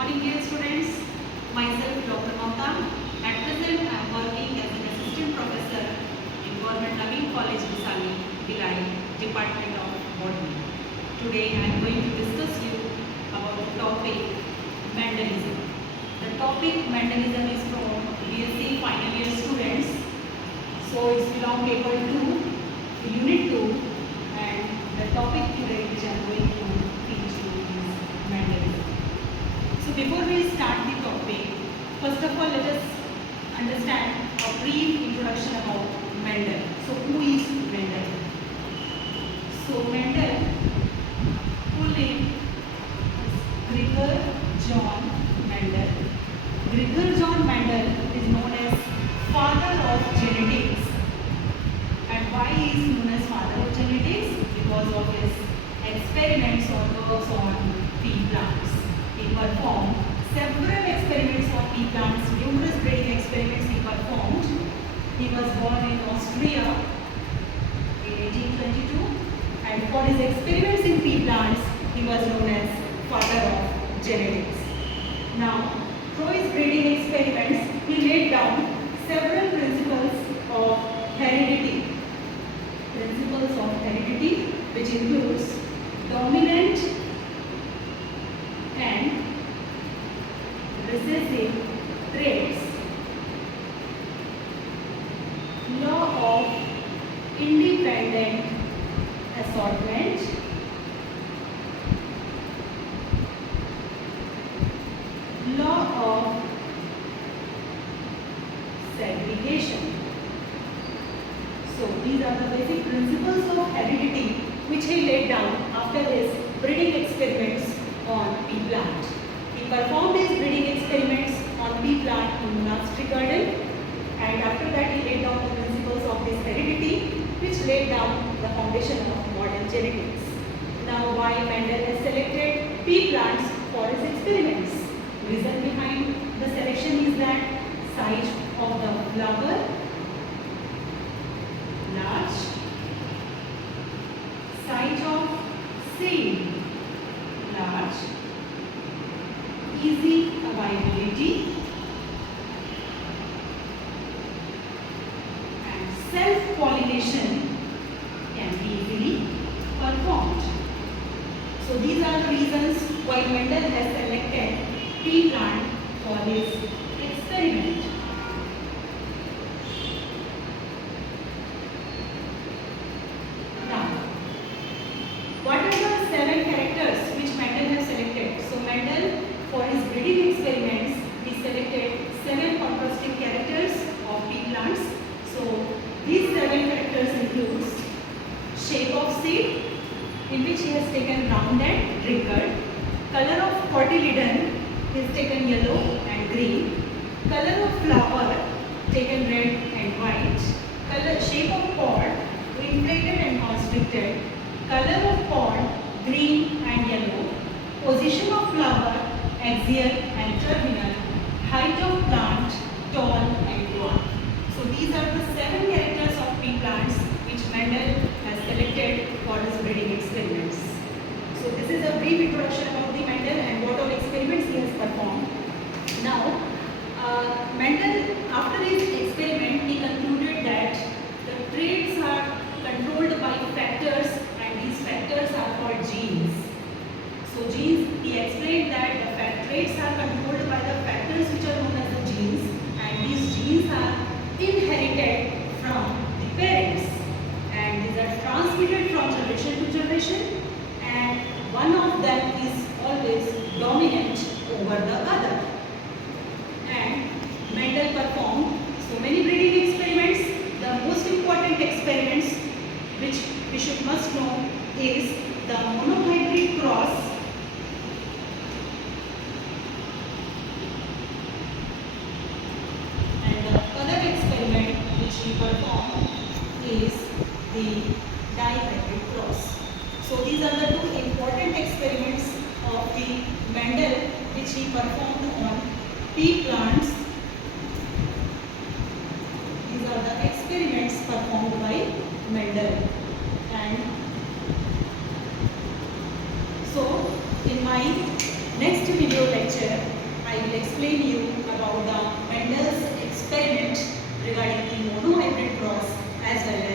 morning, dear students. Myself, Dr. Mamta. At present, I am working as an assistant professor in Government Naveen College, Visali, Bhilai, Department of Botany. Today, I am going to discuss you about the topic Mendelism. The topic Mendelism is from BSc final year students. So, it's belong paper 2, unit 2, and the topic today which I am going to teach you is Mendelism. So before we start the topic, first of all let us understand a brief introduction about Mendel. So who is Mendel? So Mendel, full name is Gregor John Mendel. Gregor John Mendel is known as father of genetics. And why he is known as father of genetics? Because of his experiments or works on pea plants. He performed several experiments on pea plants, numerous breeding experiments he performed. He was born in Austria in 1822, and for his experiments in pea plants, he was known as father of genetics. Now, through his breeding experiments, he laid down several principles of heredity. Principles of heredity, which includes dominant and recessive traits, law of independent assortment, law of segregation. So these are the basic principles of heredity which he laid down after his breeding experiments on pea plant. He performed his breeding experiments on pea plant in monastery garden, and after that he laid down the principles of this heredity which laid down the foundation of modern genetics. Now why Mendel has selected pea plants for his experiments? Reason behind the selection is that size of the flower large, size of seed large, easy availability, and self-pollination can be easily performed. So these are the reasons why Mendel has selected pea plant for his experiment. Now, what are the 7 characters which Mendel has selected? So Mendel, for his breeding experiments, he selected 7 contrasting characters of pea plants. So these 7 characters includes shape of seed, in which he has taken round and wrinkled. Color of cotyledon is taken yellow and green. Color of flower taken red and white. Color shape of pod inflated and constricted. Color of pod green and yellow. Position of flower axial and terminal. Height of plant tall and dwarf. So these are the 7 characters of pea plants which Mendel has selected for his breeding experiments. So this is a brief introduction about the Mendel and what all experiments he has performed. Now, Mendel, after his experiment, he concluded that the traits are controlled by factors, and these factors are called genes. So genes, he explained that the traits are controlled by the factors which are known as the genes, and these genes are inherited from the parents, and these are transmitted from generation to generation, and one of them is always dominant over the other. And Mendel performed so many breeding experiments. The most important experiments which we should must know is the monohybrid cross and the other experiment which he performed is the dihybrid cross. So these are the 2 important experiments of the Mendel which he performed on pea plants. These are the experiments performed by Mendel. And so in my next video lecture, I will explain you about the Mendel's experiment regarding the monohybrid cross as well